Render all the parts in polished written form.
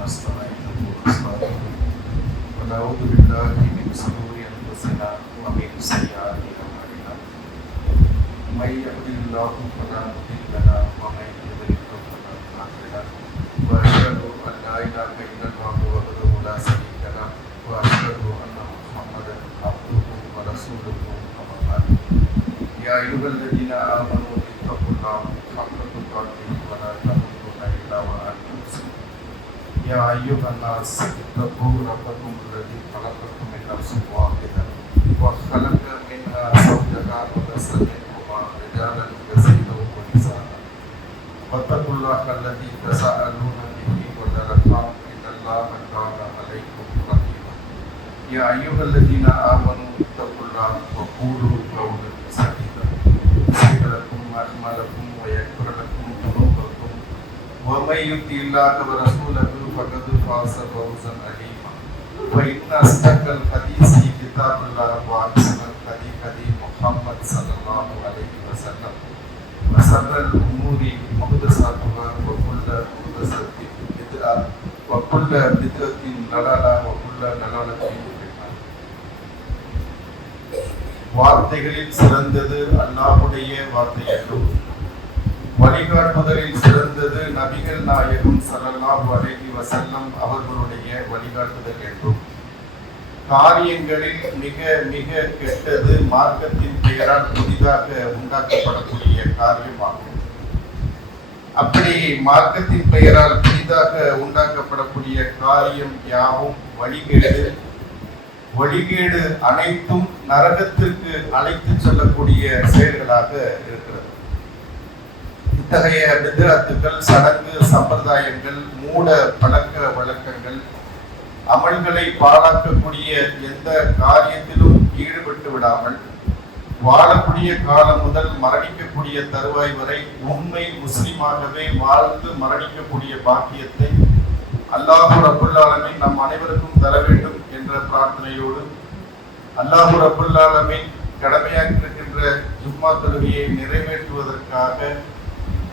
ونستعينه ونستغفره ونعوذ بالله من شرور أنفسنا ومن سيئات أعمالنا من يهد الله فلا مضل له ومن يضلل فلا هادي له وأشهد أن لا إله إلا الله وحده لا شريك له وأشهد أن محمدا عبده ورسوله أما بعد يا أيها الذين آمنوا اتقوا الله حق تقاته ولا تموتن إلا وأنتم مسلمون يا أيها الناس اتقوا ربكم الذي خلقكم من نفس واحدة وخلق منها زوجها وبث منهما رجالا كثيرا ونساء واتقوا الله الذي تساءلون به والأرحام إن الله كان عليكم رقيبا يا أيها الذين آمنوا اتقوا الله وقولوا قولا سديدا يصلح لكم أعمالكم ويغفر لكم ذنوبكم ومن يطع الله ورسوله فقد فاز فوزا عظيما فإن أصدق الحديث كتاب الله وأحسن الهدي هدي محمد صلى الله عليه وسلم وشر الأمور محدثاتها وكل محدثة بدعة وكل بدعة ضلالة وكل ضلالة في النار. வார்த்தைகளில் சிறந்தது அல்லாஹ்வுடைய வார்த்தை என்றும் வழிகாட்டுதலில் சிறந்தது நபிகள் நாயகம் ஸல்லல்லாஹு அலைஹி வஸல்லம் அவர்களுடைய வழிகாட்டுதல் என்றும் காரியங்களில் மிக மிக கெட்டது மார்க்கத்தின் பெயரால் புதிதாக உண்டாக்கப்படக்கூடிய காரியமாகும். அப்படி மார்க்கத்தின் பெயரால் புதிதாக உண்டாக்கப்படக்கூடிய காரியம் யாவும் வழிகேடு. வழிகேடு அனைத்தும் நரகத்திற்கு அழைத்து செல்லக்கூடிய செயல்களாக இருக்கிறது. இத்தகைய பித்அத்துகள், சடங்கு சம்பிரதாயங்கள், மூட பழக்க வழக்கங்கள், அமல்களை பாழாக்கக்கூடிய எந்த காரியத்திலும் ஈடுபட்டு விடாமல் வாழக்கூடிய காலம் முதல் மரணிக்கக்கூடிய தருவாய் வரை உண்மை முஸ்லிமாகவே வாழ்ந்து மரணிக்கக்கூடிய பாக்கியத்தை அல்லாஹ் ரப்புல் ஆலமீன் நம் அனைவருக்கும் தர வேண்டும் என்ற பிரார்த்தனையோடு அல்லாஹ் ரப்புல் ஆலமீன் கடமையாக்கியிருக்கின்ற ஜும்மா தொழுகையை நிறைவேற்றுவதற்காக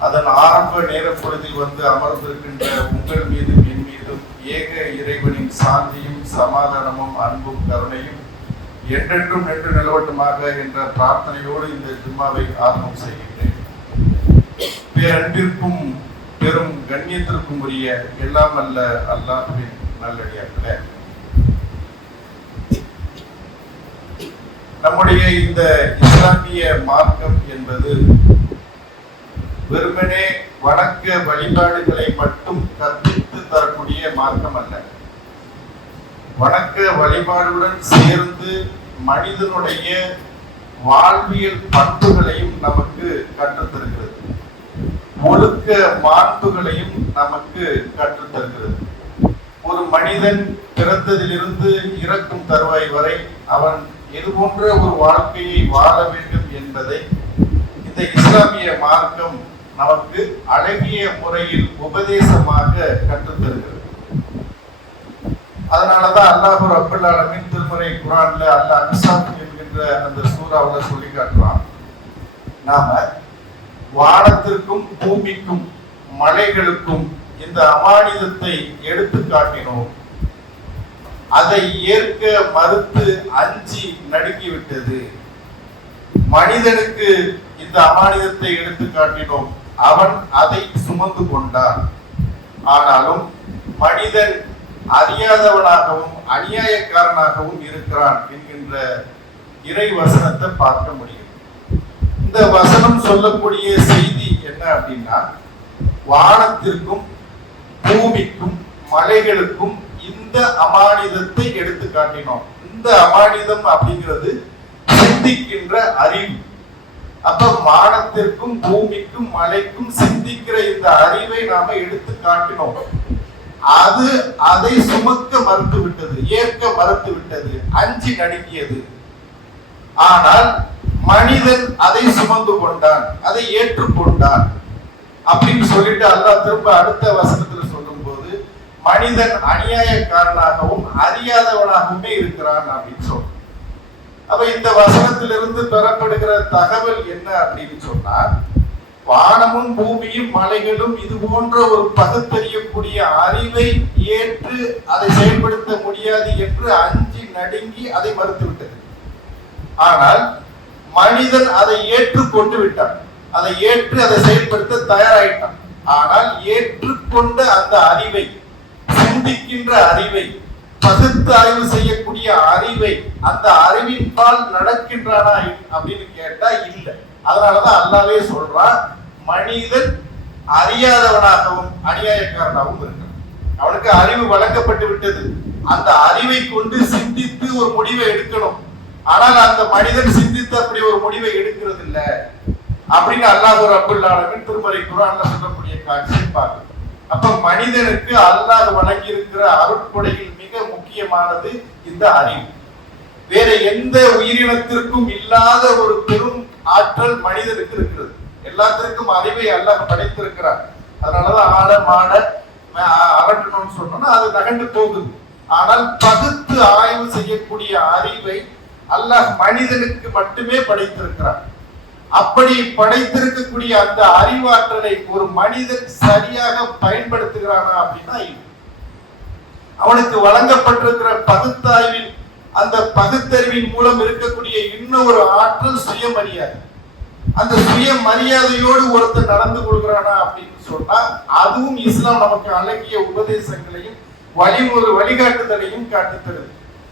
அதன் ஆரம்ப நேர பொழுதில் வந்து அமர்ந்திருக்கின்ற உங்கள் மீதும் என் மீதும் ஏக இறைவனின் சாந்தியும் சமாதானமும் அன்பும் கருணையும் என்றென்றும் நின்று நிலவட்டுமாக என்ற பிரார்த்தனையோடு இந்த ஜும்மாவை ஆரம்பம் செய்கின்றேன். பேரன்பிற்கும் பெரும் கண்ணியத்திற்கும் உரிய எல்லாம் அல்ல அல்லாஹ்வின் நல்லடியார்களே, நம்முடைய இந்த இஸ்லாமிய மார்க்கம் என்பது வெறுமனே வணக்க வழிபாடுகளை மட்டும் கற்பித்து தரக்கூடிய மார்க்கம் அல்ல. வணக்க வழிபாடுடன் சேர்ந்து மனிதனுடைய வாழ்வியல் பண்புகளையும் நமக்கு கற்றுத்தருகிறது. ஒழுக்க மாண்புகளையும் நமக்கு கற்றுத்தருகிறது. ஒரு மனிதன் பிறந்ததிலிருந்து இறக்கும் தருவாய் வரை அவன் இது போன்ற ஒரு வாழ்க்கையை வாழ வேண்டும் என்பதை இந்த இஸ்லாமிய மார்க்கம் நமக்கு அழகிய முறையில் உபதேசமாக கற்றுத்தருகிறது. அதனாலதான் அல்லாஹ் ரப்புல் ஆலமீன் திருமறை குர்ஆன்ல அல்-அன்சாப் என்கின்ற அந்த சூறாவுல சொல்லி காட்டுறான், நாம வானத்திற்கும் பூமிக்கும் மலைகளுக்கும் இந்த அமானிதத்தை எடுத்து காட்டினோம். அதை ஏற்க மறுத்து அஞ்சி நடுங்கிவிட்டது. மனிதனுக்கு இந்த அமானிதத்தை எடுத்து காட்டினோம், அவன் அதை சுமந்து கொண்டான். ஆனாலும் மனிதன் அறியாதவனாகவும் அநியாயக்காரனாகவும் இருக்கிறான் என்கின்ற இறை வசனத்தை பார்க்க முடியும். இந்த வசனம் சொல்லக்கூடிய செய்தி என்ன அப்படின்னா, வானத்திற்கும் பூமிக்கும் மலைகளுக்கும் இந்த அமானிதத்தை எடுத்து காட்டினோம். இந்த அமானிதம் அப்படிங்கிறது சிந்திக்கின்ற அறிவு. அப்ப வானத்திற்கும் பூமிக்கும் மலைக்கும் சிந்திக்கிற இந்த அறிவை நாம எடுத்து காட்டினோம். அது அதை சுமக்க மறுத்து விட்டது, ஏற்க மறுத்து விட்டது, அஞ்சி நடுங்கியது. ஆனால் மனிதன் அதை சுமந்து கொண்டான், அதை ஏற்றுக்கொண்டான் அப்படின்னு சொல்லிட்டு அல்லாஹ் திரும்ப அடுத்த வசனத்துல சொல்லும் போது மனிதன் அநியாயக்காரனாகவும் அறியாதவனாகவுமே இருக்கிறான் அப்படின்னு சொல்றான். அப்ப இந்த வசனத்திலிருந்து பெறப்படுகிற தகவல் என்ன அப்படின்னு சொன்னா, வானமும் பூமியும் மலைகளும் இது போன்ற ஒரு பகுத்தறியக்கூடிய அறிவை ஏற்று அதை செயல்படுத்த முடியாது என்று அஞ்சி நடுங்கி அதை மறுத்துவிட்டது. ஆனால் மனிதன் அதை ஏற்றுக்கொண்டு விட்டான், அதை ஏற்று அதை செயல்படுத்த தயாராயிட்டான். ஆனால் ஏற்றுக்கொண்ட அந்த அறிவை, சிந்திக்கின்ற அறிவை, பகுத்து ஆய்வு செய்யக்கூடிய அறிவை, அந்த அறிவின் பால் நடக்கின்றானா அப்படின்னு கேட்டா இல்லை. அதனாலதான் அல்லாவே சொல்றான், மனிதன் அறியாதவனாகவும் அநியாயக்காரனாகவும் இருக்கிறான். அவனுக்கு அறிவு வழங்கப்பட்டு விட்டது, அந்த அறிவை கொண்டு சிந்தித்து ஒரு முடிவை எடுக்கணும். ஆனால் அந்த மனிதன் சிந்தித்து அப்படி ஒரு முடிவை எடுக்கிறது இல்லை அப்படின்னு அல்லாஹ் ரப்பல் ஆலமீன் திருமறை குர்ஆன்ல சொல்லக்கூடிய காட்சியை பார்க்கணும். அப்ப மனிதனுக்கு அல்லாஹ் வழங்கி இருக்கிற அருட்கொடையில் மிக முக்கியமானது இந்த அறிவு. வேற எந்த உயிரினத்திற்கும் இல்லாத ஒரு பெரும் ஆற்றல் மனிதனுக்கு இருக்கிறது. எல்லாத்திற்கும் அறிவை அல்லாஹ் படைத்திருக்கிறார். அதனாலதான் ஆட மாட அரட்டணும்னு சொன்னோம்னா அது நகண்டு போகுது. ஆனால் பகுத்து ஆய்வு செய்யக்கூடிய அறிவை அல்லாஹ் மனிதனுக்கு மட்டுமே படைத்திருக்கிறார். அப்படி படைத்திருக்கக்கூடிய அந்த அறிவாற்றலை ஒரு மனிதன் சரியாக பயன்படுத்துகிறானா அப்படின்னா அவனுக்கு வழங்கப்பட்டிருக்கிற பகுத்தாய்வில் அந்த பகுத்தறிவின் மூலம் இருக்கக்கூடிய இன்னொரு ஆற்றல் சுயமரியாதை. அந்த சுயமரியாதையோடு ஒருத்தர் நடந்து கொள்கிறானா அப்படின்னு சொன்னா அதுவும் இஸ்லாம் நமக்கு அழகிய உபதேசங்களையும் வழிகாட்டுதலையும் காட்டி தருது.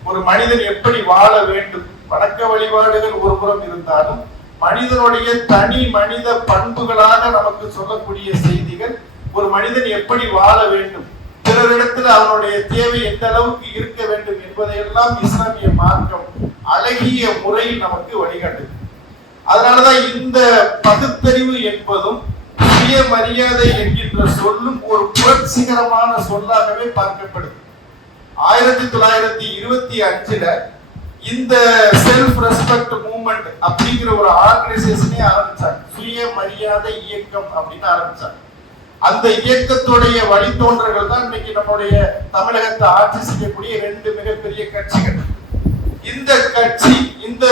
ஒரு மனிதன் எப்படி வாழ வேண்டும், வணக்க வழிபாடுகள் ஒரு புறம் இருந்தாலும் மனிதனுடைய தனி மனித பண்புகளாக நமக்கு சொல்லக்கூடிய செய்திகள், ஒரு மனிதன் எப்படி வாழ வேண்டும், பிறரிடத்தில் அவனுடைய தேவை எந்த அளவுக்கு இருக்க வேண்டும் என்பதையெல்லாம் இஸ்லாமிய மார்க்கம் அழகிய முறையில் நமக்கு வழிகாட்டுது. அதனாலதான் இந்த பகுத்தறிவு என்பதும் சுயமரியாதை என்கின்ற சொல்லும் ஒரு புரட்சிகரமான சொல்லாகவே பார்க்கப்படுது. 1925 இந்த செல்ஃப் ரெஸ்பெக்ட் மூவ்மெண்ட் அப்படிங்கிற ஒரு ஆர்கனைசேஷனே ஆரம்பிச்சாங்க. சுயமரியாதை இயக்கம் அப்படின்னு ஆரம்பிச்சாங்க. அந்த இயக்கத்துடைய வழித்தோன்றர்கள் தான் இன்னைக்கு நம்முடைய தமிழகத்தை ஆட்சி செய்யக்கூடிய 2 மிகப்பெரிய கட்சிகள். இந்த கட்சி இந்த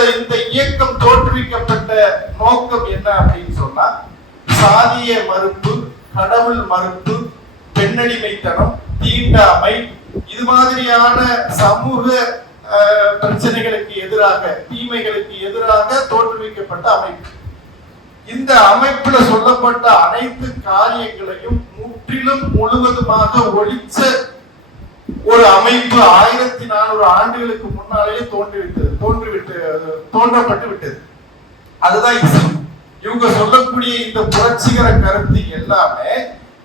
இயக்கம் தோற்றுவிக்கப்பட்ட நோக்கம் என்ன அப்படின்னு சொன்னா, சாதிய மறுப்பு, கடவுள் மறுப்பு, பெண்ணடிமைத்தனம், தீண்டாமை, இது மாதிரியான சமூக பிரச்சனைகளுக்கு எதிராக, தீமைகளுக்கு எதிராக தோற்றுவிக்கப்பட்ட அமைப்பு. இந்த அமைப்புல சொல்லப்பட்ட அனைத்து காரியங்களையும் முற்றிலும் முழுவதுமாக ஒழிச்ச ஒரு அமைப்பு 1400 ஆண்டுகளுக்கு முன்னாலேயே தோன்றப்பட்டு விட்டது. அதுதான் இஸ்லாம். இவங்க சொல்லக்கூடிய இந்த புரட்சிகர கருத்து எல்லாமே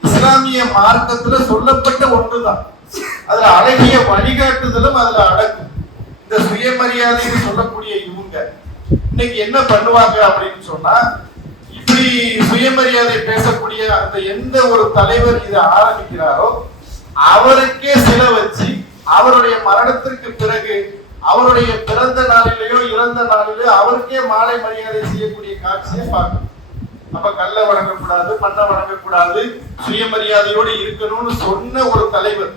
இஸ்லாமிய மார்க்கத்துல சொல்லப்பட்ட ஒன்றுதான். அதுல அழகிய வழிகாட்டுதலும் அதுல அடக்கும். இந்த சுயமரியாதைன்னு சொல்லக்கூடிய இவங்க இன்னைக்கு என்ன பண்ணுவாங்க அப்படின்னு சொன்னா, இப்படி சுயமரியாதை பேசக்கூடிய அந்த எந்த ஒரு தலைவர் இதை ஆரம்பிக்கிறாரோ அவருக்கே சில வச்சு அவருடைய மரணத்திற்கு பிறகு அவருடைய பிறந்த நாளிலேயோ இறந்த நாளிலேயோ அவருக்கே மாலை மரியாதை செய்யக்கூடிய காட்சியை பார்க்கணும். அப்ப கல்ல வணங்கக்கூடாது, பண்ண வணங்கக்கூடாது, சுயமரியாதையோடு இருக்கணும்னு சொன்ன ஒரு தலைவர்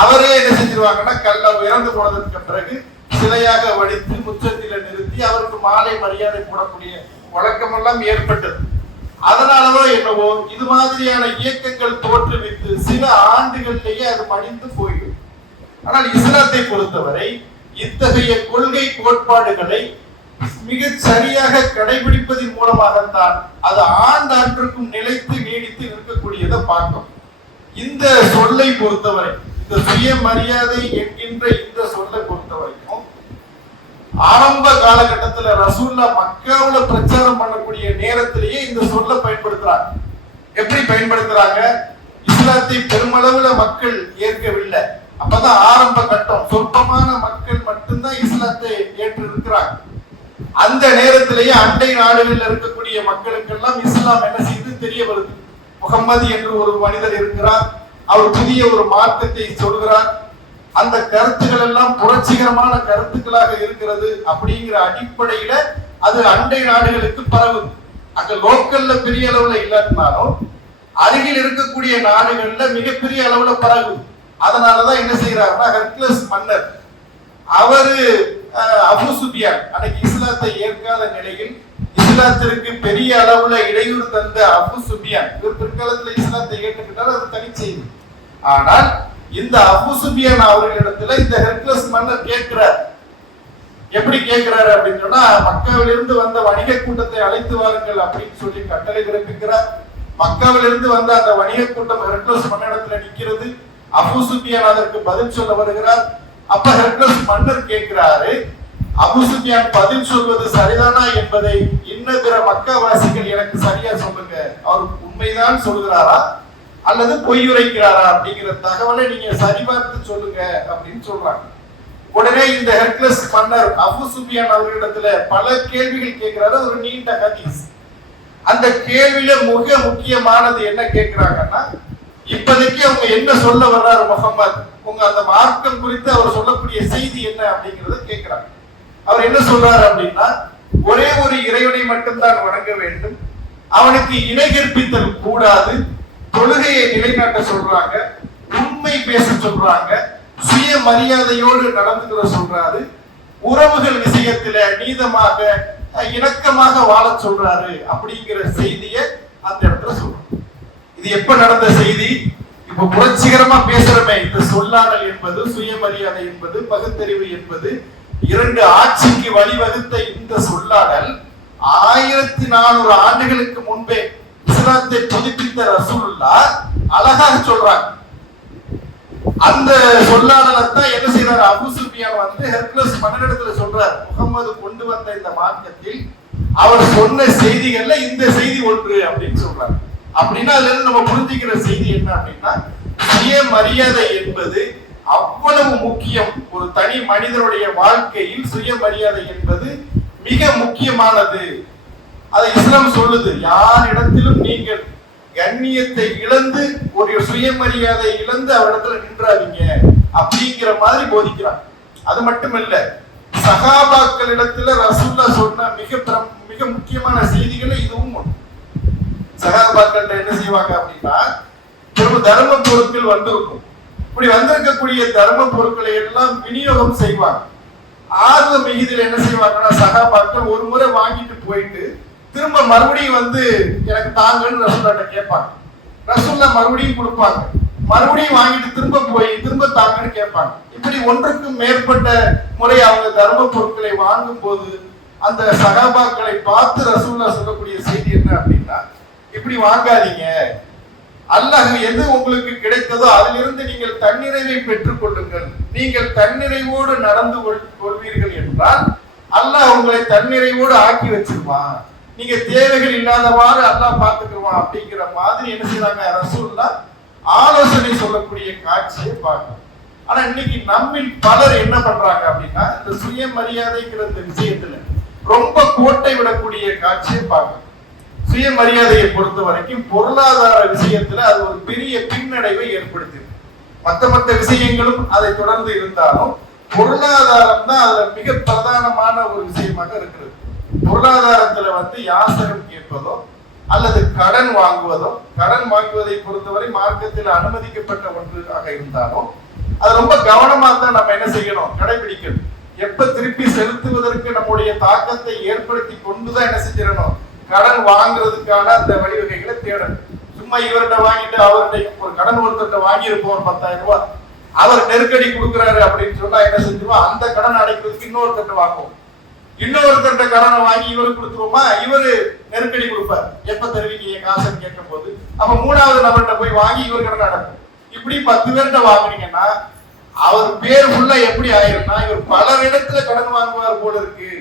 அவரே என்ன செஞ்சிருவாங்கன்னா, கல்ல இறந்து போனதற்கு பிறகு சிலையாக வடித்து முற்றத்தில நிறுத்தி அவருக்கு மாலை மரியாதை போடக்கூடிய வழக்கமெல்லாம் ஏற்பட்டது. அதனாலவோ என்னவோ இது மாதிரியான இயக்கங்கள் தோற்றுவித்து சில ஆண்டுகளிலேயே அது மடிந்து போய்விடும். ஆனால் இஸ்லாத்தை பொறுத்தவரை இத்தகைய கொள்கை கோட்பாடுகளை மிக சரியாக கடைபிடிப்பதன் மூலமாகத்தான் அது ஆண்டாண்டுக்கும் நிலைத்து நீடித்து இருக்கக்கூடியதை பார்க்கும். இந்த சொல்லை பொறுத்தவரை, இந்த சுயமரியாதை என்கின்ற இந்த சொல்லை பொறுத்தவரைக்கும் ஆரம்ப காலகட்டத்தில் ரசூல்லா மக்காவுல பிரச்சாரம் பண்ணக்கூடிய நேரத்திலேயே இந்த சொல்லை பயன்படுத்துறாங்க. எப்படி பயன்படுத்துறாங்க? இஸ்லாத்தை பெருமளவுல மக்கள் ஏற்கவில்லை. அப்பதான் ஆரம்ப கட்டம், சொற்பமான மக்கள் மட்டும்தான் இஸ்லாத்தை ஏற்று இருக்கிறாங்க. அந்த நேரத்திலேயே அண்டை நாடுகளில் இருக்கக்கூடிய மக்களுக்கெல்லாம் இஸ்லாம் என்ன செய்து தெரிய வருது. முகம்மது என்று ஒரு மனிதர் இருக்கிறார், அவர் புதிய ஒரு மார்க்கத்தை சொல்கிறார், அந்த கருத்துக்கள் எல்லாம் புரட்சிகரமான கருத்துக்களாக இருக்கிறது அப்படிங்கிற அடிப்படையில அது அண்டை நாடுகளுக்கு பரவுது. அங்க லோக்கல்ல பெரிய அளவுல இல்லாட்டினாலும் அருகில் இருக்கக்கூடிய நாடுகள்ல மிகப்பெரிய அளவுல பரவுது. அதனாலதான் என்ன செய்யறாருன்னா, ஹெர்குலஸ் மன்னர் அவரு அபு சுஃபியான் அன்னைக்கு இஸ்லாத்தை ஏற்காத நிலையில் இஸ்லாத்திற்கு பெரிய அளவுல இடையூறு தந்த அபு சுபியான், இவர் பிற்காலத்துல இஸ்லாத்தை ஏற்றுக்கிட்டார், அது தனி செய்தி. ஆனால் இந்த அபு சுபியான் அவர்களிடத்துல இந்த ஹெர்குலஸ் மன்னர் கேட்கிறார். எப்படி கேட்கிறாரு அப்படின்னு சொன்னா, மக்காவிலிருந்து வந்த வணிக கூட்டத்தை அழைத்து வாருங்கள் அப்படின்னு சொல்லி கட்டளை பிறப்பிக்கிறார். மக்காவிலிருந்து வந்த அந்த வணிக கூட்டம் ஹெர்குலஸ் மன்னரிடத்துல நிக்கிறது. அபு சுபியான் அதற்கு பதில் சொல்ல வருகிறார். அப்ப ஹெர்குலஸ் மன்னர் கேட்கிறாரு, அபு சுபியான் பதில் சொல்வது சரிதானா என்பதை இன்னபிற மக்காவாசிகள் எனக்கு சரியா சொல்லுங்க, அவர் உண்மைதான் சொல்கிறாரா அல்லது பொய் உரைக்கிறாரா அப்படிங்கிற தகவலை நீங்க சரிபார்த்து சொல்லுங்க அப்படின்னு சொல்றாங்க. உடனே இந்த ஹெர்குலஸ் மன்னர் அபு சுபியான் அவர்களிடத்துல பல கேள்விகள் கேட்கிறாரு. ஒரு நீண்ட ஹதீஸ். அந்த கேள்வியில மிக முக்கியமானது என்ன கேட்கிறாங்கன்னா, இப்போதைக்கு அவங்க என்ன சொல்ல வர்றாரு முகமது, உங்க அந்த மார்க்கம் குறித்து அவர் சொல்லக்கூடிய செய்தி என்ன அப்படிங்கறத கேட்கிறாங்க. அவர் என்ன சொல்றாரு அப்படின்னா, ஒரே ஒரு இறைவனை மட்டும்தான் வணங்க வேண்டும், அவனுக்கு இணை கற்பித்தல் கூடாது, தொழுகையை நிலைநாட்ட சொல்றாங்க, உண்மை பேச சொல்றாங்க, சுய மரியாதையோடு நடந்துக்கிற சொல்றாரு, உறவுகள் விஷயத்துல நீதமாக இணக்கமாக வாழ சொல்றாரு அப்படிங்கிற செய்தியை அந்த இடத்துல சொல்றோம். இது எப்ப நடந்த செய்தி? இப்ப புரட்சிகரமா பேசுறமே, இந்த சொல்லாடல் என்பது, சுயமரியாதை என்பது, பகுத்தறிவு என்பது, இரண்டு ஆட்சிக்கு வழிவகுத்த இந்த சொல்லாடல் 1400 ஆண்டுகளுக்கு முன்பே இஸ்லாத்தை புதுப்பித்த ரசூலுல்லாஹ் அழகாக சொல்றாங்க. அந்த சொல்லாடலத்தான் என்ன செய்யறாரு அபு சுபியான் வந்து ஹெர்குலஸ் மன்னரிடத்துல சொல்றாரு, முகமது கொண்டு வந்த இந்த மார்க்கத்தில் அவர் சொன்ன செய்திகள்ல இந்த செய்தி ஒன்று அப்படின்னு சொல்றாரு. அப்படின்னா அதுல இருந்து நம்ம புரிஞ்சுக்கிற செய்தி என்ன அப்படின்னா, சுயமரியாதை என்பது அவ்வளவு முக்கியம். ஒரு தனி மனிதனுடைய வாழ்க்கையில் சுயமரியாதை என்பது மிக முக்கியமானது. அதை இஸ்லாம் சொல்லுது, யாரிடத்திலும் நீங்கள் கண்ணியத்தை இழந்து ஒரு சுயமரியாதை இழந்து அவரிடத்துல நின்றாதீங்க அப்படிங்கிற மாதிரி போதிக்கிறான். அது மட்டுமல்ல, சகாபாக்களிடத்துல ரசூல்லா சொன்ன மிக முக்கியமான செய்திகளை இதுவும் ஒன்று. சகாபாக்கள் என்ன செய்வாங்க அப்படின்னா, தர்ம பொருட்கள் வந்திருக்கும். இப்படி வந்திருக்கக்கூடிய தர்ம பொருட்களை எல்லாம் விநியோகம் செய்வாங்க. ஆர்வ மிகுதியில் என்ன செய்வாங்கன்னா, சகாபாக்கள் ஒரு முறை வாங்கிட்டு போயிட்டு திரும்ப மறுபடியும் வந்து எனக்கு தாங்கன்னு ரசூல்லாட்ட கேட்பாங்க. ரசூல்லா மறுபடியும் கொடுப்பாங்க, மறுபடியும் வாங்கிட்டு திரும்ப தாங்கன்னு கேட்பாங்க. இப்படி ஒன்றுக்கும் மேற்பட்ட முறை அவங்க தர்ம பொருட்களை வாங்கும் போது அந்த சகாபாக்களை பார்த்து ரசூல்லா சொல்லக்கூடிய செய்தி என்ன அப்படின்னா, இப்படி வாங்காதீங்க, அல்லாஹ் எது உங்களுக்கு கிடைத்ததோ அதிலிருந்து நீங்கள் தன்னிறைவை பெற்றுக் கொள்ளுங்கள். நீங்கள் தன்னிறைவோடு நடந்து கொள்வீர்கள் என்றால் அல்லாஹ் உங்களை தன்னிறைவோடு ஆக்கி வச்சிருவான். நீங்க தேவைகள் இல்லாதவாறு அல்லாஹ் பார்த்துக்குவான் அப்படிங்கிற மாதிரி என்ன செய்றாங்க ரசூலுல்லாஹ் ஆலோசனை சொல்லக்கூடிய காட்சியை பார்க்கணும். ஆனா இன்னைக்கு நம்மில் பலர் என்ன பண்றாங்க அப்படின்னா, இந்த சுயமரியாதைங்கிற இந்த விஷயத்துல ரொம்ப கோட்டை விடக்கூடிய காட்சியை பார்க்கணும். சுயமரியாதையை பொறுத்த வரைக்கும் பொருளாதார விஷயத்துல அது ஒரு பெரிய பின்னடைவை ஏற்படுத்திருக்கு. மற்ற விஷயங்களும் அதை தொடர்ந்து இருந்தாலும் பொருளாதாரம் தான் அதுல மிக பிரதானமான ஒரு விஷயமாக இருக்கிறது. பொருளாதாரத்துல வந்து யாசகம் கேட்பதோ அல்லது கடன் வாங்குவதோ, கடன் வாங்குவதை பொறுத்தவரை மார்க்கத்தில் அனுமதிக்கப்பட்ட ஒன்றாக இருந்தாலும் அது ரொம்ப கவனமா தான் நம்ம என்ன செய்யணும், கடைபிடிக்கணும். எப்ப திருப்பி செலுத்துவதற்கு நம்முடைய தாக்கத்தை ஏற்படுத்தி கொண்டுதான் என்ன செஞ்சிடணும், கடன் வாங்குறதுக்கான அந்த வழிவகைகளை தேடணும். சும்மா இவர்கிட்ட வாங்கிட்டு அவர்கிட்ட ஒரு கடன் ஒருத்தர்கிட்ட வாங்கி இருப்போம் 10,000 ரூபாய், அவர் நெருக்கடி கொடுக்குறாரு அப்படின்னு சொன்னா என்ன செஞ்சிருவோம், அந்த கடன் அடைக்கிறதுக்கு இன்னொருத்தர்கிட்ட வாங்குவோம். இன்னொருத்தர்கிட்ட கடனை வாங்கி இவருக்கு கொடுத்துருவோமா, இவரு நெருக்கடி கொடுப்பார், எப்ப தருவீங்க காசுன்னு கேட்கும் போது. அப்ப மூணாவது நபர்கிட்ட போய் வாங்கி இவர் கடன் அடைக்கும். இப்படி 10 பேர்கிட்ட வாங்குனீங்கன்னா அவர் பேர் ஃபுல்லா எப்படி ஆயிரும்னா, இவர் பல இடத்துல கடன் வாங்குவார் போல இருக்கு.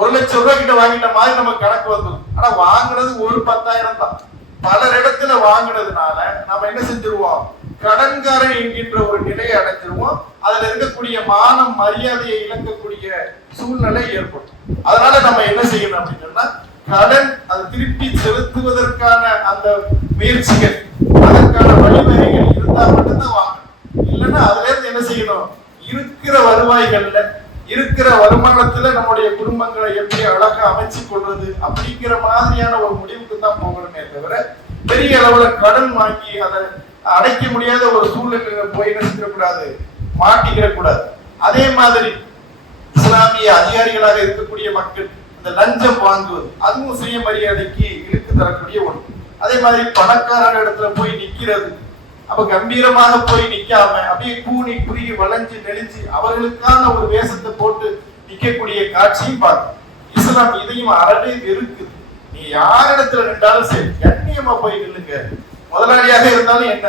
1 லட்சம் ரூபாய் கிட்ட வாங்கிட்ட மாதிரி நமக்கு கணக்கு வந்துடும். ஆனா வாங்குறது ஒரு 10,000 தான். பல இடத்துல வாங்குனதுனால நம்ம என்ன செஞ்சிருவோம், கடன்காரன் என்கின்ற ஒரு நிலையை அடைஞ்சிருவோம். அதுல இருக்கக்கூடிய மானம் மரியாதையை இழக்கக்கூடிய சூழ்நிலை ஏற்படும். அதனால நம்ம என்ன செய்யணும் அப்படின்னு சொன்னா, கடன் அதை திருப்பி செலுத்துவதற்கான அந்த முயற்சிகள், அதற்கான வழிவகைகள் இருந்தா மட்டும்தான் வாங்கணும். இல்லைன்னா அதுல இருந்து என்ன செய்யணும், இருக்கிற வருவாய்கள்ல இருக்கிற வருமானத்துல நம்முடைய குடும்பங்களை எப்படி அழகா அமைச்சு கொள்வது அப்படிங்கிற மாதிரியான ஒரு முடிவுக்கு தான் போகணுமே தவிர பெரிய அளவுல கடன் வாங்கி அதை அடைக்க முடியாத ஒரு சூழ்நிலையில போய் என்ன செஞ்சிடக்கூடாது, மாட்டிக்கிற கூடாது. அதே மாதிரி இஸ்லாமிய அதிகாரிகளாக இருக்கக்கூடிய மக்கள், இந்த லஞ்சம் வாங்குவது அதுவும் சுயமரியாதைக்கு இழுக்கு தரக்கூடிய ஒன்று. அதே மாதிரி பணக்காரர் இடத்துல போய் நிக்கிறது, அப்ப கம்பீரமாக போய் நிக்காம அப்படியே கூனி குறுகி வளைஞ்சு நெளிஞ்சு அவர்களுக்கான ஒரு வேஷத்தை போட்டு நிக்கக்கூடிய காட்சியும் பார்க்கும். இஸ்லாம் இதையும் அறவே வெறுக்குது. நீ யாரிடத்துல நின்றாலும் சரி கண்ணியமா போய் நில்லுங்க. முதலாளியாக இருந்தாலும் என்ன,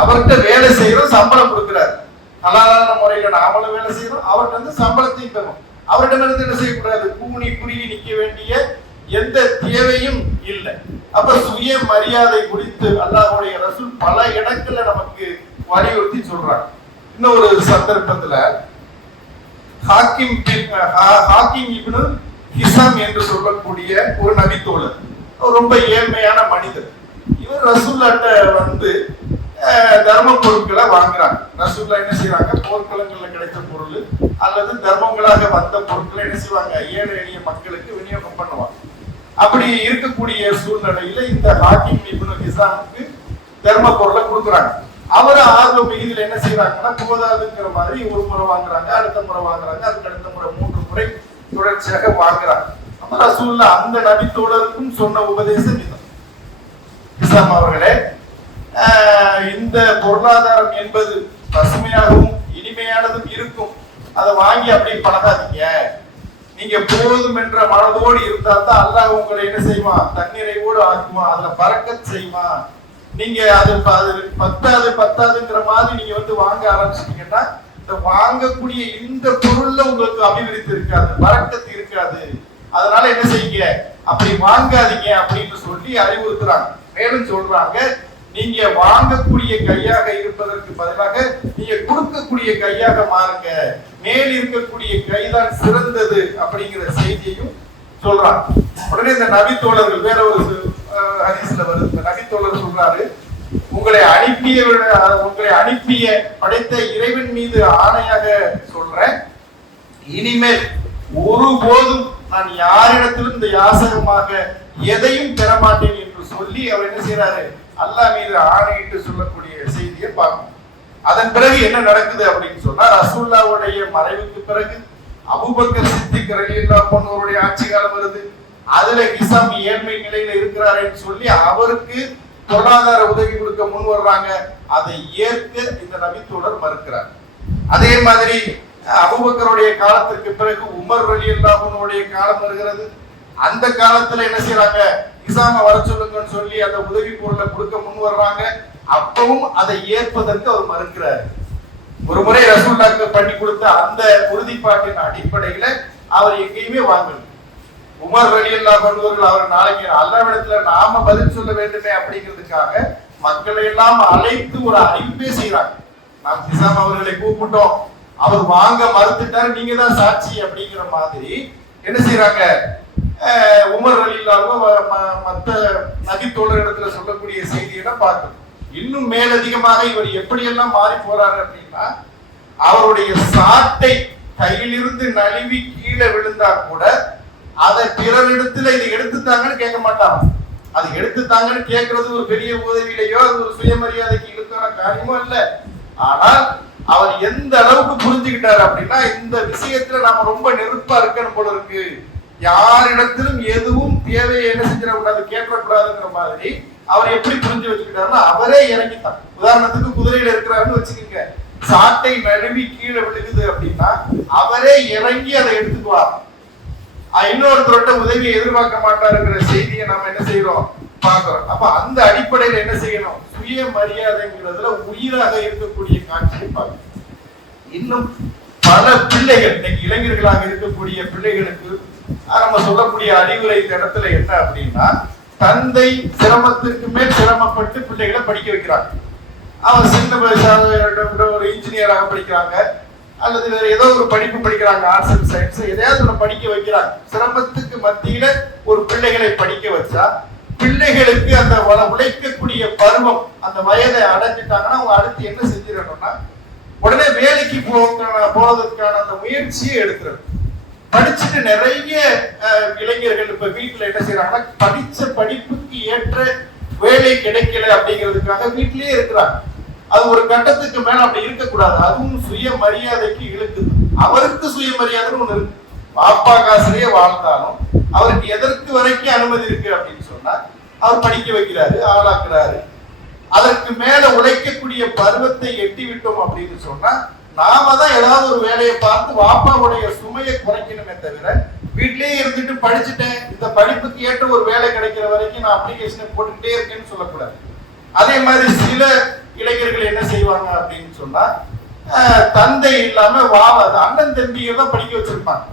அவர்கிட்ட வேலை செய்யறோம், சம்பளம் கொடுக்கிறார், நல்லாதான முறையில நாமளும் வேலை செய்யறோம், அவர்கிட்ட வந்து சம்பளத்தையும் பெறும். அவர்கிட்ட இருந்து என்ன செய்யக்கூடாது, கூனி குறுகி நிக்க வேண்டிய எந்த தேவையும் இல்லை. அப்ப சுய மரியாதை குறித்து அல்லாஹ்வுடைய ரசூல் பல இடங்கள்ல நமக்கு வலியுறுத்தி சொல்றாங்க. இன்னொரு சந்தர்ப்பத்துல ஹாக்கிம் இப்னு ஹிசாம் என்று சொல்லக்கூடிய ஒரு நபித்தோழர், ரொம்ப ஏழ்மையான மனிதர். இவர் ரசூல்லாட்ட வந்து தர்ம பொருட்களை வாங்குறாங்க. ரசூல்லா என்ன செய்யறாங்க, போர்க்களங்கள்ல கிடைத்த பொருள் அல்லது தர்மங்களாக வந்த பொருட்களை என்ன செய்வாங்க, ஏழை எளிய மக்களுக்கு விநியோகம் பண்ணுவாங்க. அப்படி இருக்கக்கூடிய சூழ்நிலையில இந்த ஹாக்கிம் இப்னு ஹிசாமுக்கு தர்ம பொருளை கொடுக்குறாங்க. அவர் ஆர்வ மிகுதியில் என்ன செய்யறாங்கன்னா, போதாதுங்கிற மாதிரி ஒரு முறை வாங்குறாங்க, அடுத்த முறை வாங்குறாங்க, அதுக்கு அடுத்த முறை 3 முறை தொடர்ச்சியாக வாங்குறாங்க. அப்ப ரசூலுல்லாஹ் அந்த நபித்தோழருக்கும் சொன்ன உபதேசம் இது. ஹிசாம் அவர்களே, இந்த பொருளாதாரம் என்பது பசுமையாகவும் இனிமையானதும் இருக்கும், அதை வாங்கி அப்படியே பழகாதீங்க. நீங்க போதும் என்ற மனதோடு இருந்தா தான் அல்லாஹ் உங்களை என்ன செய்வான், தன்னிறைவோடு ஆக்குவான், அதுல பறக்கத் செய்வான். நீங்க அது பத்தாதுங்கிற மாதிரி நீங்க வந்து வாங்க ஆரம்பிச்சிட்டீங்கன்னா இந்த வாங்கக்கூடிய இந்த பொருள்ல உங்களுக்கு அபிவிருத்தி இருக்காது, பறக்கத்து இருக்காது. அதனால என்ன செய்யுங்க, அப்படி வாங்காதீங்க அப்படின்னு சொல்லி அறிவுறுத்துறாங்க. மேலும் சொல்றாங்க, நீங்க வாங்கக்கூடிய கையாக இருப்பதற்கு பதிலாக நீங்க கொடுக்கக்கூடிய கையாக மாறுங்க, மேல் இருக்கக்கூடிய கைதான் சிறந்தது அப்படிங்கிற செய்தியையும் சொல்றாங்க. உடனே இந்த நபித்தோழர்கள் வேற ஒரு ஹதீஸ்ல வருது, இந்த நபித்தோழர் சொல்றாரு, உங்களை அனுப்பிய படைத்த இறைவன் மீது ஆணையாக சொல்றேன், இனிமேல் ஒருபோதும் நான் யாரிடத்திலும் இந்த யாசகமாக எதையும் பெறமாட்டேன் என்று சொல்லி அவர் என்ன செய்யறாரு, அல்லாஹ் மீது ஆணையிட்டு சொல்லக்கூடிய செய்தியை பார்க்கணும். அதன் பிறகு என்ன நடக்குது அப்படின்னு சொன்னா, ரசூலுல்லாஹ்வுடைய மறைவுக்கு பிறகு அபூபக்கர் சித்திக் ரலியல்லாஹு அன்ஹுவுடைய ஆட்சி காலம் வருது. அதுல ஹிசாம் ஏழ்மை நிலையில இருக்கிறாருன்னு சொல்லி அவருக்கு பொருளாதார உதவி கொடுக்க முன் வர்றாங்க. அதை ஏற்க இந்த நபித்தோழர் மறுக்கிறார். அதே மாதிரி அபூபக்கருடைய காலத்திற்கு பிறகு உமர் ரலியல்லாஹு அன்ஹுவுடைய காலம் வருகிறது. அந்த காலத்துல என்ன செய்யறாங்க, ஹிசாம வர சொல்லுங்கன்னு சொல்லி அந்த உதவி பொருளை கொடுக்க முன் வர்றாங்க. அப்பவும் அதை ஏற்பதற்கு அவர் மறுக்கிறார். ஒரு முறை ரசூலுல்லாஹ்க்கு பண்ணி கொடுத்த அந்த உறுதிப்பாட்டின் அடிப்படையில அவர் எங்கேயுமே வாங்கல. உமர் ரலியல்லாஹு அன்ஹு அவர் நாளைக்கு அல்லாஹ்விடத்துல நாம பதில் சொல்ல வேண்டுமே அப்படிங்கிறதுக்காக மக்களை எல்லாம் அழைத்து ஒரு அறிவிப்பே செய்யறாங்க. நாம் ஹிசாம் அவர்களை கூப்பிட்டோம், அவர் வாங்க மறுத்துட்டாரு, நீங்க தான் சாட்சி அப்படிங்கிற மாதிரி என்ன செய்யறாங்க, உமர் ரலியல்லாஹு மற்ற நபித்தோழர் இடத்துல சொல்லக்கூடிய செய்தியெல்லாம் பார்க்கணும். இன்னும் மேலதிகமாக இவர் எப்படியெல்லாம் மாறி போறாரு அப்படின்னா, அவருடைய சாட்டை கையிலிருந்து நழுவி கீழே விழுந்தா கூட அதை பிறரிடத்துல இதை எடுத்துட்டாங்கன்னு கேட்க மாட்டாங்க. அது எடுத்துட்டாங்கன்னு கேட்கறது ஒரு பெரிய உதவியிலையோ அது ஒரு சுயமரியாதைக்கு இழுக்கான காரியமோ இல்லை. ஆனால் அவர் எந்த அளவுக்கு புரிஞ்சுக்கிட்டாரு அப்படின்னா, இந்த விஷயத்துல நாம ரொம்ப நெருப்பா இருக்கணும் போல இருக்கு, யாரிடத்திலும் எதுவும் தேவையை என்ன செஞ்சிடக்கூடாது, கேட்கக்கூடாதுங்கிற மாதிரி அவர் எப்படி புரிஞ்சு வச்சுக்கிட்டாருன்னா, அவரே இறங்கிட்டார். உதாரணத்துக்கு குதிரையில இருக்கிறாருன்னு வச்சுக்கோங்க, சாட்டை நழுவி கீழே விழுகுது அப்படின்னா அவரே இறங்கி அதை எடுத்துக்குவார். இன்னொருத்தரோட உதவியை எதிர்பார்க்க மாட்டாருங்கிற செய்தியை நாம என்ன செய்யறோம், பார்க்கிறோம். அப்ப அந்த அடிப்படையில என்ன செய்யணும், சுய மரியாதைங்கிறதுல உயிராக இருக்கக்கூடிய காட்சியை பார்க்கணும். இன்னும் பல பிள்ளைகள், இன்னைக்கு இளைஞர்களாக இருக்கக்கூடிய பிள்ளைகளுக்கு நம்ம சொல்லக்கூடிய அறிவுரை இந்த இடத்துல என்ன அப்படின்னா, தந்தை சிரமத்திற்கு மேல் சிரமப்பட்டு பிள்ளைகளை படிக்க வைக்கிறாங்க. அவன் சின்ன ஒரு இன்ஜினியராக படிக்கிறாங்க அல்லது வேற ஏதோ ஒரு படிப்பு படிக்கிறாங்க, ஆர்ட்ஸ் அண்ட் சயின்ஸ் எதையாவது ஒன்று படிக்க வைக்கிறாங்க. சிரமத்துக்கு மத்தியில ஒரு பிள்ளைகளை படிக்க வச்சா பிள்ளைகளுக்கு அந்த உழைக்கக்கூடிய பருவம், அந்த வயதை அடைஞ்சிட்டாங்கன்னா அவங்க அடுத்து என்ன செஞ்சிடணும்னா, உடனே வேலைக்கு போவதற்கான அந்த முயற்சியை எடுக்கிறது. படிச்சுட்டு நிறைய இளைஞர்கள் இப்ப வீட்டுல என்ன செய்யறாங்கன்னா, படிச்ச படிப்புக்கு ஏற்ற வேலை கிடைக்கல அப்படிங்கிறதுக்காக வீட்டிலேயே இருக்கிறாங்க. அது ஒரு கட்டத்துக்கு மேல அப்படி இருக்கக்கூடாது. அதுவும் சுயமரியாதைக்கு இழுக்குது. அவருக்கு சுயமரியாதைன்னு ஒண்ணு இருக்கு. பாப்பா காசுலயே வாழ்ந்தாலும் அவருக்கு எதற்கு வரைக்கும் அனுமதி இருக்கு அப்படின்னு சொன்னா அவர் படிக்க வைக்கிறாரு, ஆளாக்குறாரு. அதற்கு மேல உழைக்கக்கூடிய பருவத்தை எட்டி விட்டோம் அப்படின்னு சொன்னா நாம தான் ஏதாவது ஒரு வேலையை பார்த்து வாப்பாவுடைய சுமையை குறைக்கணுமே தவிர வீட்டிலேயே இருந்துட்டு படிச்சுட்டேன், இந்த படிப்புக்கு ஏற்ற ஒரு வேலை கிடைக்கிற வரைக்கும் நான் அப்ளிகேஷனை போட்டுக்கிட்டே இருக்கேன்னு சொல்லக்கூடாது. அதே மாதிரி சில இளைஞர்கள் என்ன செய்வாங்க அப்படின்னு சொன்னா தந்தை இல்லாம அண்ணன் தம்பியை தான் படிக்க வச்சிருப்பாங்க.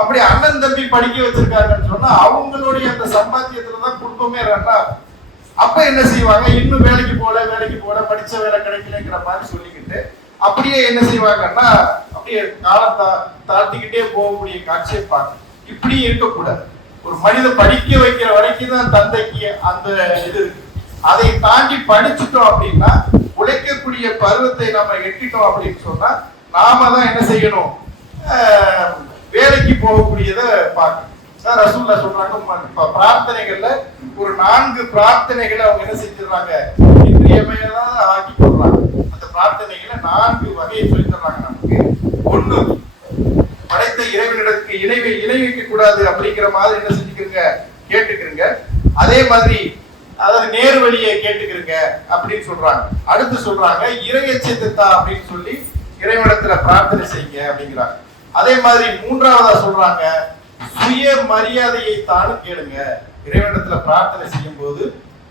அப்படி அண்ணன் தம்பி படிக்க வச்சிருக்காங்கன்னு சொன்னா அவங்களுடைய அந்த சம்பாத்தியத்துலதான் குடும்பமே ரன் ஆகும். அப்ப என்ன செய்வாங்க, இன்னும் வேலைக்கு போல படிச்ச வேலை கிடைக்கலங்கிற மாதிரி சொல்லிக்கிட்டு அப்படியே என்ன செய்வாங்கன்னா அப்படியே காலம் தாழ்த்திக்கிட்டே போகக்கூடிய காட்சியை பார்க்க. இப்படி இருக்கக்கூடாது. ஒரு மனித படிக்க வைக்கிற வரைக்கும் தான் தந்தைக்கு அந்த இது இருக்கு. அதை தாண்டி படிச்சுட்டோம் அப்படின்னா உழைக்கக்கூடிய பருவத்தை நம்ம எட்டிட்டோம் அப்படின்னு சொன்னா நாம தான் என்ன செய்யணும், வேலைக்கு போகக்கூடியதை பார்க்கணும். ரசூல்லா சொல்றாங்க பிரார்த்தனைகள்ல ஒரு 4 பிரார்த்தனைகளை அவங்க என்ன செஞ்சிடறாங்க, இன்றியமையதான் ஆக்கி போடுறாங்க. அந்த பிரார்த்தனைகளை 4 வகையை சொல்லி தர்றாங்க நமக்கு. ஒண்ணு, படைத்த இறைவனிடத்துக்கு இணை வைக்க கூடாது அப்படிங்கிற மாதிரி என்ன செஞ்சுக்கிறீங்க, கேட்டுக்கிறீங்க. அதே மாதிரி அதாவது நேர் வழியை கேட்டுக்கிறீங்க அப்படின்னு சொல்றாங்க. அடுத்து சொல்றாங்க இறையச்சத்தை அப்படின்னு சொல்லி இறைவனிடத்துல பிரார்த்தனை செய்யுங்க அப்படிங்கிறாங்க. அதே மாதிரி 3வதா சொல்றாங்க சுய மரியாதையை தானும் கேளுங்க. இறைவனிடத்துல பிரார்த்தனை செய்யும் போது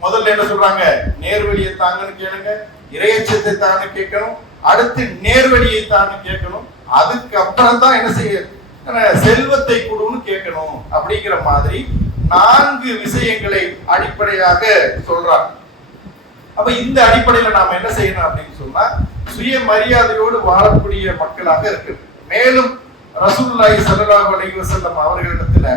முதல்ல என்ன சொல்றாங்க, நேர்வழியை தாங்கன்னு கேளுங்க, இறையச்சத்தை தானு கேட்கணும், அடுத்து நேர்வழியை தானு கேட்கணும், அதுக்கு அப்புறம் தான் என்ன செய்ய செல்வத்தை கொடுன்னு கேட்கணும் அப்படிங்கிற மாதிரி 4 விஷயங்களை அடிப்படையாக சொல்றாங்க. அப்ப இந்த அடிப்படையில நாம என்ன செய்யணும் அப்படின்னு சொன்னா சுய மரியாதையோடு வாழக்கூடிய மக்களாக இருக்கு. மேலும் ரசூலுல்லாஹி ஸல்லல்லாஹு அலைஹி வஸல்லம் அவர்களிடத்துல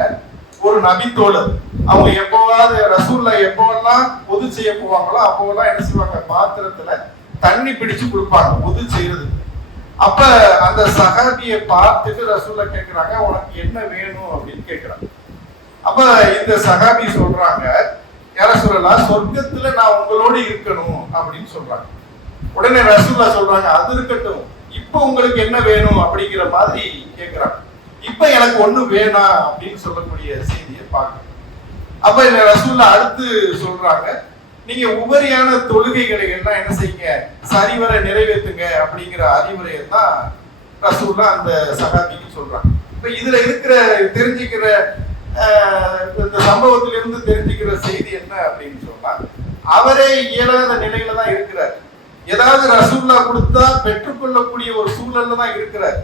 ஒரு நபி தோழர், அவங்க எப்போவாது ரசூலுல்லாஹ் எப்போவெல்லாம் பொது செய்ய போவாங்களோ அப்போவெல்லாம் என்ன செய்வாங்க, பாத்திரத்துல தண்ணி பிடிச்சு கொடுப்பாங்க பொது செய்யறது. அப்ப அந்த சஹாபியை பார்த்துட்டு ரசூலுல்லாஹ் கேட்கிறாங்க, உனக்கு என்ன வேணும் அப்படின்னு கேட்கிறாங்க. அப்ப இந்த சஹாபி சொல்றாங்க, யார சொல்லலாம், சொர்க்கத்துல நான் உங்களோடு இருக்கணும் அப்படின்னு சொல்றாங்க. உடனே ரசூலுல்லாஹ் சொல்றாங்க, அது இருக்கட்டும், இப்ப உங்களுக்கு என்ன வேணும் அப்படிங்கிற மாதிரி கேட்கிறாங்க. இப்ப எனக்கு ஒண்ணு வேணாம் அப்படின்னு சொல்லக்கூடிய செய்தியை பார்க்கணும். அப்ப இந்த ரசூலுல்லாஹ் அடுத்து சொல்றாங்க, நீங்க உபரியான தொழுகைகளை எல்லாம் என்ன செய்யுங்க, சரிவர நிறைவேற்றுங்க அப்படிங்கிற அறிவுரையை தான் ரசூலுல்லாஹ் அந்த சஹாபிக்கு சொல்றாங்க. இப்ப இதுல இருக்கிற தெரிஞ்சுக்கிற இந்த சம்பவத்திலிருந்து தெரிஞ்சுக்கிற செய்தி என்ன அப்படின்னு சொன்னா, அவரே இயலாத நிலையில தான் இருக்கிறார். ஏதாவது ரசூலுல்லாஹ் கொடுத்தா பெற்றுக்கொள்ளக்கூடிய ஒரு சூழல்ல தான் இருக்கிறார்.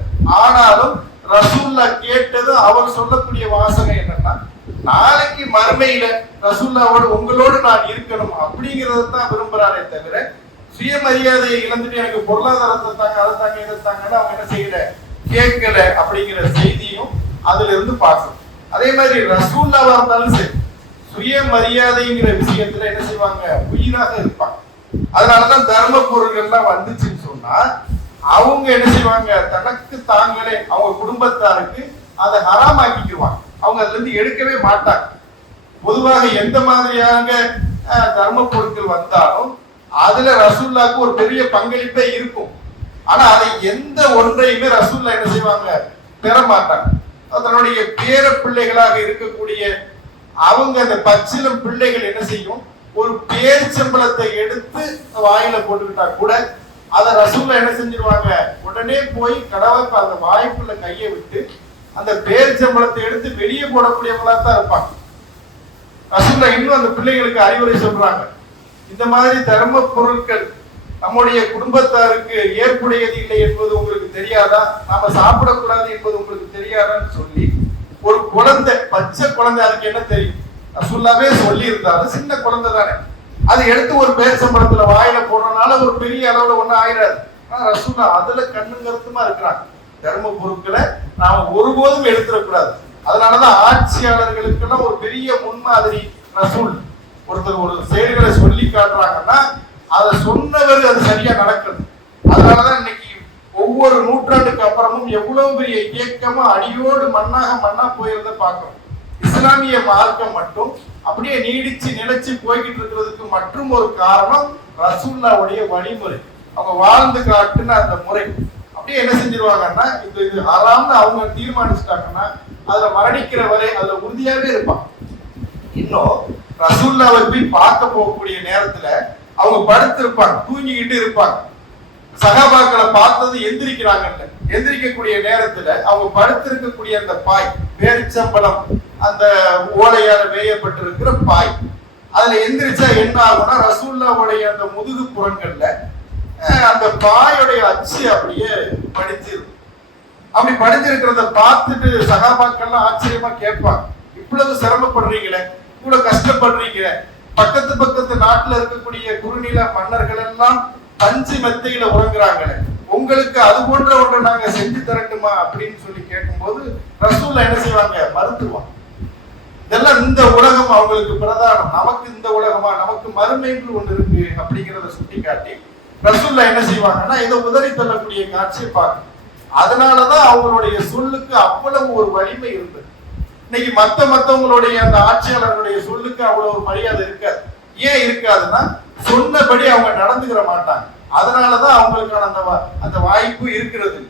ஆனாலும் ரசூலுல்லாஹ் கேட்டது அவர் சொல்லக்கூடிய வாசகம் என்னன்னா, நாளைக்கு மறுமையில ரசூலுல்லாஹ்வோடு உங்களோடு நான் இருக்கணும் அப்படிங்கறத தான் விரும்புறாரே தவிர சுயமரியாதையை இழந்துட்டு எனக்கு பொருளாதாரத்தை தாங்க அதை தாங்க இதை தாங்கன்னு அவங்க என்ன செய்யல, கேட்கல அப்படிங்கிற செய்தியும் அதுல இருந்து பார்க்கணும். அதே மாதிரி ரசூலுல்லாஹ் இருந்தாலும் சரி சுயமரியாதைங்கிற விஷயத்துல என்ன செய்வாங்க, உயிராக இருப்பாங்க. அதனாலதான் தர்ம பொருள்கள்லாம் வந்துச்சுன்னு சொன்னா அவங்க என்ன செய்வாங்க, தனக்கு தாங்களே அவங்க குடும்பத்தாருக்கு அதை ஹராமாக்கிக்குவாங்க. அவங்க அதுல இருந்து எடுக்கவே மாட்டாங்க. பொதுவாக எந்த மாதிரியாக தர்ம பொருட்கள் வந்தாலும் அதுல ரசூலுல்லாஹ்க்கு ஒரு பெரிய பங்களிப்பே இருக்கும். ஆனா அதை எந்த ஒன்றையுமே ரசூலுல்லாஹ் என்ன செய்வாங்க, பெற மாட்டாங்க. தன்னுடைய பேர பிள்ளைகளாக இருக்கக்கூடிய அவங்க அந்த பச்சிலம் பிள்ளைகள் என்ன செய்யும், ஒரு பேரிச்சம்பளத்தை எடுத்து வாயில போட்டுக்கிட்டா கூட அதை ரசூலுல்லாஹ் என்ன செஞ்சிருவாங்க, உடனே போய் கடவுளுக்கு அந்த வாய்ப்புள்ள கையை விட்டு அந்த பேரிச்சம்பளத்தை எடுத்து வெளியே போடக்கூடியவங்களா தான் இருப்பாங்க. ரசூலுல்லாஹ் இன்னும் அந்த பிள்ளைகளுக்கு அறிவுரை சொல்றாங்க, இந்த மாதிரி தர்ம பொருட்கள் நம்முடைய குடும்பத்தாருக்கு ஏற்புடையது இல்லை என்பது உங்களுக்கு தெரியாதா, நாம சாப்பிடக்கூடாது என்பது உங்களுக்கு தெரியாதான்னு சொல்லி ஒரு குழந்தை, பச்சை குழந்தை, அதுக்கு என்ன தெரியும், ரசூலுல்லாஹ்வே சொல்லி இருந்தாலும் சின்ன குழந்தை தானே, அதை எடுத்து ஒரு பேரிச்சம்பளத்துல வாயில போடுறதுனால ஒரு பெரிய அளவுல ஒண்ணு ஆயிடாது. ஆனா ரசூலுல்லாஹ் அதுல கண்ணும் கருத்துமா இருக்கிறாங்க. தர்ம பொருட்களை நாம ஒருபோதும் எடுத்துடக்கூடாது. அதனாலதான் ஆட்சியாளர்களுக்கெல்லாம் ஒரு பெரிய முன்மாதிரி ரசூல். ஒருத்தர் ஒரு செயல்களை சொல்லி காட்டுறாங்கன்னா அதை சொன்னவர் அது சரியா நடக்குது. அதனாலதான் இன்னைக்கு ஒவ்வொரு நூற்றாண்டுக்கு அப்புறமும் எவ்வளவு பெரிய இயக்கமா அடியோடு மண்ணா போயிருந்த பார்க்கணும். இஸ்லாமிய மார்க்கம் மட்டும் அப்படியே நீடிச்சு நிலைச்சு போய்கிட்டு இருக்கிறதுக்கு மற்றும் ஒரு காரணம் ரசூலுல்லாஹ்வுடைய வழிமுறை, அவங்க வாழ்ந்து காட்டுன அந்த முறை. அப்படியே என்ன செஞ்சிருவாங்கன்னா, இது ஹராம்னு அவங்க தீர்மானிச்சிட்டாங்கன்னா அதுல மரணிக்கிற வரை அதுல உறுதியாவே இருப்பான். இன்னும் ரசூலுல்லாவை போய் பார்க்க போகக்கூடிய நேரத்துல அவங்க படுத்திருப்பாங்க, தூங்கிக்கிட்டு இருப்பாங்க. சகாபாக்களை பார்த்தது எந்திரிக்கிறாங்கல்ல, எந்திரிக்கக்கூடிய நேரத்துல அவங்க படுத்திருக்கக்கூடிய அந்த பாய், பேரிச்சம்பளம் அந்த ஓலையால வேயப்பட்டிருக்கிற பாய், அதுல எந்திரிச்சா என்ன ஆகும்னா ரசூலுல்லாவுடைய அந்த முதுகு புறங்கள்ல அந்த பாயோடைய அச்சு அப்படியே படிஞ்சிருக்கும். அப்படி படிஞ்சிருக்கிறத பார்த்துட்டு சகாபாக்கள்லாம் ஆச்சரியமா கேட்பாங்க, இவ்வளவு சிரமப்படுறீங்களே, இவ்வளவு கஷ்டப்படுறீங்களே, பக்கத்து நாட்டுல இருக்கக்கூடிய குறுநில மன்னர்கள் எல்லாம் பஞ்சு மெத்தையில உறங்குறாங்களே, உங்களுக்கு அது போன்ற ஒன்றை நாங்க செஞ்சு தரட்டுமா அப்படின்னு சொல்லி கேட்கும்போது ரசூலுல்லாஹ் என்ன செய்வாங்க, மறுத்துவாங்க. இதெல்லாம் இந்த உலகம் அவங்களுக்கு பிரதானம், நமக்கு இந்த உலகமா, நமக்கு மறுமைன்று ஒன்று இருக்கு அப்படிங்கிறத சுட்டி காட்டி ரசூலுல்லாஹ் என்ன செய்வாங்கன்னா இதை உதறி தள்ளக்கூடிய காட்சியை பார்க்கணும். அதனாலதான் அவங்களுடைய சொல்லுக்கு அவ்வளவு ஒரு வலிமை இருந்தது. இன்னைக்கு மத்தவங்களுடைய அந்த ஆட்சியாளர்களுடைய சொல்லுக்கு அவ்வளவு ஒரு மரியாதை இருக்காது. ஏன் இருக்காதுன்னா சொன்னபடி அவங்க நடந்துக்கிற மாட்டாங்க. அதனாலதான் அவங்களுக்கான அந்த வாய்ப்பு இருக்கிறது.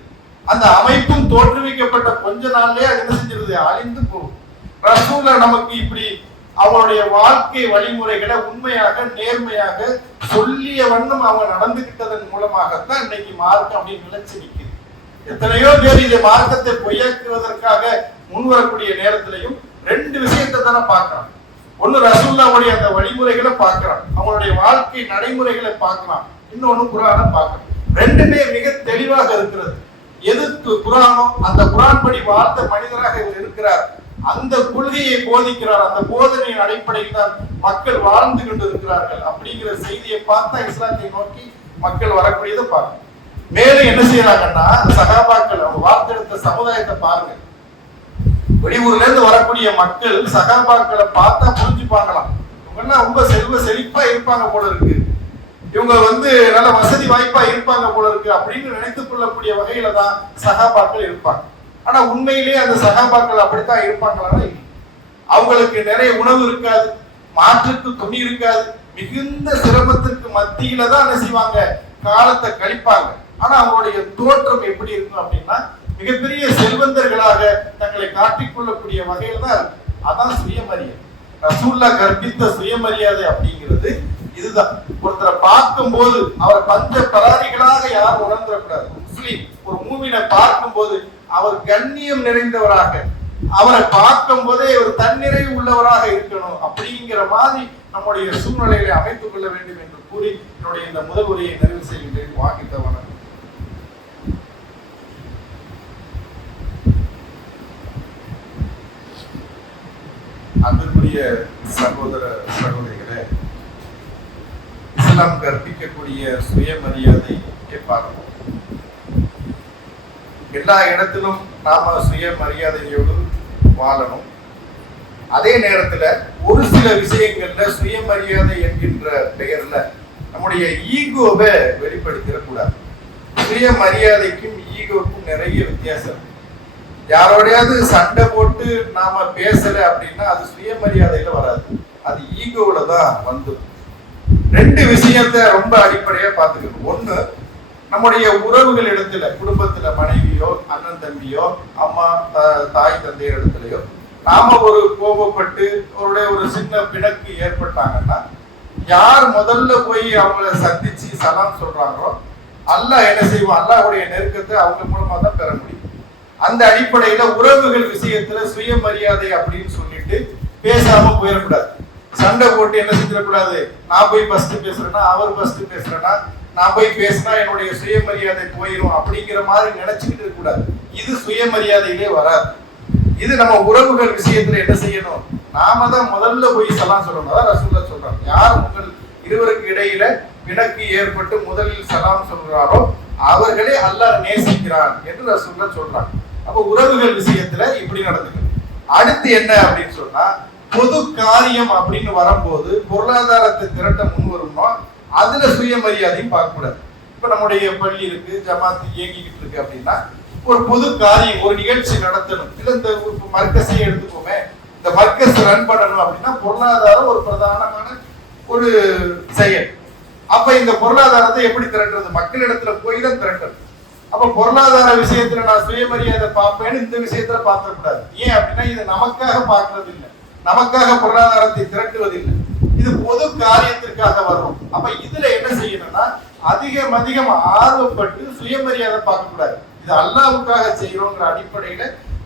அந்த அமைப்பும் தோற்றுவிக்கப்பட்ட கொஞ்ச நாள்லயே அது என்ன செஞ்சிருது, அழிந்து போகும். ரசூலுல்லாஹ் நமக்கு இப்படி அவங்களுடைய வாழ்க்கை வழிமுறைகளை உண்மையாக நேர்மையாக சொல்லிய வண்ணம் அவங்க நடந்துகிட்டதன் மூலமாகத்தான் இன்னைக்கு மார்க்கம் அப்படின்னு நிலைச்சு நிற்குது. எத்தனையோ பேர் இந்த மார்க்கத்தை பொய்யாக்குவதற்காக முன்வரக்கூடிய நேரத்திலையும் ரெண்டு விஷயத்தை தானே பார்க்கலாம். ஒண்ணு ரசூலுல்லாஹ்வுடைய அந்த வழிமுறைகளை பார்க்கலாம், அவங்களுடைய வாழ்க்கை நடைமுறைகளை பார்க்கலாம், இன்னொன்னு குர்ஆனை பார்க்கலாம். ரெண்டுமே மிக தெளிவாக இருக்கிறது. எது குர்ஆனோ அந்த குர்ஆன் படி வாழ்ந்த மனிதராக இவர் இருக்கிறார், அந்த கொள்கையை போதிக்கிறார், அந்த போதனையின் அடிப்படையில் தான் மக்கள் வாழ்ந்து கொண்டு இருக்கிறார்கள் அப்படிங்கிற செய்தியை பார்த்தா இஸ்லாத்தை நோக்கி மக்கள் வரக்கூடியதை பார்க்கணும். மேலும் என்ன செய்யறாங்கன்னா சகாபாக்கள் அவங்க வார்த்தெடுத்த சமுதாயத்தை பாருங்க. வெளியூர்ல இருந்து வரக்கூடிய மக்கள் சகாபாக்களை பார்த்தா புரிஞ்சுப்பாங்களாம், இவங்க ரொம்ப செல்வ செழிப்பா இருப்பாங்க போல இருக்கு, இவங்க நல்ல வசதி வாய்ப்பா இருப்பாங்க போல இருக்கு அப்படின்னு நினைத்துக் கொள்ளக்கூடிய வகையில தான் சகாபாக்கள் இருப்பாங்க. ஆனா உண்மையிலேயே அந்த சகாபாக்கள் அப்படித்தான் இருப்பாங்களா? அவங்களுக்கு நிறைய உணவு இருக்காது, மாற்றுக்கு துணி இருக்காது, மிகுந்த சிரமத்திற்கு மத்தியில தான் என்ன செய்வாங்க, காலத்தை கழிப்பாங்க. ஆனா அவங்களுடைய தோற்றம் எப்படி இருக்கும் அப்படின்னா மிகப்பெரிய செல்வந்தர்களாக தங்களை காட்டிக்கொள்ளக்கூடிய வகையில தான் இருக்கு. அதான் சுயமரியாதை. ரசூலுல்லாஹ் கற்பித்த சுயமரியாதை அப்படிங்கிறது இதுதான். ஒருத்தரை பார்க்கும் போது அவர் பஞ்ச பராரிகளாக யாரும் உணர்ந்துடக்கூடாது. முஸ்லீம் ஒரு மூமினை பார்க்கும் போது அவர் கண்ணியம் நிறைந்தவராக, அவரை பார்க்கும் போதே ஒரு தன்னிறைவு உள்ளவராக இருக்கணும் அப்படிங்கிற மாதிரி நம்முடைய சூழ்நிலைகளை அமைத்துக் கொள்ள வேண்டும் என்று கூறி என்னுடைய இந்த முதல் உரையை நிறைவு செய்கின்றேன். வாங்கித்தவன அன்புக்குரிய சகோதர சகோதரிகளே, இஸ்லாம் கற்பிக்கக்கூடிய சுயமரியாதையை பார்ப்போம். எல்லா இடத்திலும் நாம சுயமரியாதையோடு வாழணும். அதே நேரத்துல ஒரு சில விஷயங்கள்ல சுயமரியாதை என்கின்ற பெயர்ல நம்முடைய ஈகோவை வெளிப்படுத்திடக்கூடாது. சுயமரியாதைக்கும் ஈகோக்கும் நிறைய வித்தியாசம். யாரோடையாவது சண்டை போட்டு நாம பேசல அப்படின்னா அது சுயமரியாதையில வராது, அது ஈகோல தான் வந்துடும். ரெண்டு விஷயத்த ரொம்ப அடிப்படையா பார்த்துக்கணும். ஒண்ணு, நம்முடைய உறவுகள் இடத்துல, குடும்பத்துல மனைவியோ அண்ணன் தம்பியோ அம்மா தாய் தந்தையர் இடத்துலயோ நாம ஒரு கோபப்பட்டு ஒரு சின்ன பிணக்கு ஏற்பட்டாங்கன்னா யார் முதல்ல போய் அவங்கள சந்திச்சு சலாம் சொல்றாங்களோ அல்லாஹ் என்ன செய்வோம், அல்லாஹ்வுடைய நெருக்கத்தை அவங்க மூலமா தான் பெற முடியும். அந்த அடிப்படையில உறவுகள் விஷயத்துல சுயமரியாதை அப்படின்னு சொல்லிட்டு பேசாம போயிடக்கூடாது. சண்டை போட்டு என்ன செஞ்சிடக்கூடாது, நான் போய் ஃபர்ஸ்ட் பேசுறேன்னா அவர் ஃபர்ஸ்ட் பேசுறேன்னா நான் போய் பேசினா என்னுடைய சுயமரியாதை போயிடும் அப்படிங்கிற மாதிரி நினைச்சுக்கிட்டு இருக்கக்கூடாது. இது சுயமரியாதையிலே வராது. இது நம்ம உறவுகள் விஷயத்துல என்ன செய்யணும், நாம தான் முதல்ல போய் சலாம் சொல்லணும். அதான் ரசூலுல்லாஹ் சொல்றாங்க, யார் உங்கள் இருவருக்கு இடையில பிணக்கு ஏற்பட்டு முதலில் சலாம் சொல்றாரோ அவர்களே அல்லாஹ் நேசிக்கிறான் என்று ரசூலுல்லாஹ் சொல்றாங்க. அப்ப உறவுகள் விஷயத்துல இப்படி நடந்துக்கணும். அடுத்து என்ன அப்படின்னு சொன்னா, பொது காரியம் அப்படின்னு வரும்போது பொருளாதாரத்தை திரட்ட முன் வருமோ அதுல சுயமரியாதையும் பார்க்கக்கூடாது. இப்ப நம்முடைய பள்ளி இருக்கு, ஜமாத்து இயங்கிக்கிட்டு இருக்கு அப்படின்னா ஒரு பொது காரியம், ஒரு நிகழ்ச்சி நடத்தணும். இல்ல இந்த மர்க்கஸையே எடுத்துக்கோமே, இந்த மர்க்கஸ் ரன் பண்ணணும் அப்படின்னா பொருளாதாரம் ஒரு பிரதானமான ஒரு செயல். அப்ப இந்த பொருளாதாரத்தை எப்படி திரட்டுறது, மக்களிடத்துல போய் தான் திரட்டணும். அப்ப பொருளாதார விஷயத்துல நான் சுயமரியாதை பார்ப்பேன்னு இந்த விஷயத்துல பார்க்கக்கூடாது. ஏன் அப்படின்னா இது நமக்காக பார்க்கறது இல்லை, நமக்காக பொருளாதாரத்தை திரட்டுவதில்லை, இது பொது காரியத்திற்காக வரும். அப்ப இதுல என்ன செய்யணும்னா அதிகம் ஆர்வப்பட்டு சுயமரியாதை பார்க்க கூடாது. இது அல்லாஹ்வுக்காக செய்யறோங்கிற அடிப்படையில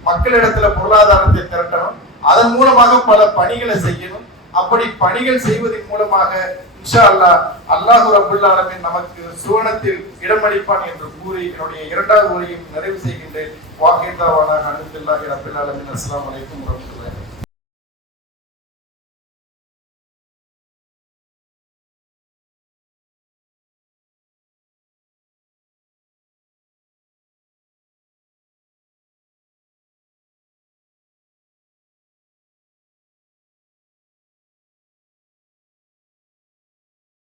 மக்களிடத்துல பொருளாதாரத்தை திரட்டணும், அதன் மூலமாக பல பணிகளை செய்யணும். அப்படி பணிகள் செய்வதன் மூலமாக இன்ஷா அல்லாஹ் அல்லாஹ் ரப்பல் ஆலமீன் நமக்கு சுவனத்தில் இடமளிப்பான் என்று கூறி என்னுடைய இரண்டாவது உரையை நிறைவு செய்கின்றேன். வாஹிதாவான அல்ஹம்துலில்லாஹி ரப்பில் ஆலமீன். அஸ்ஸலாமு அலைக்கும் வரஹ்மத்துல்லாஹி.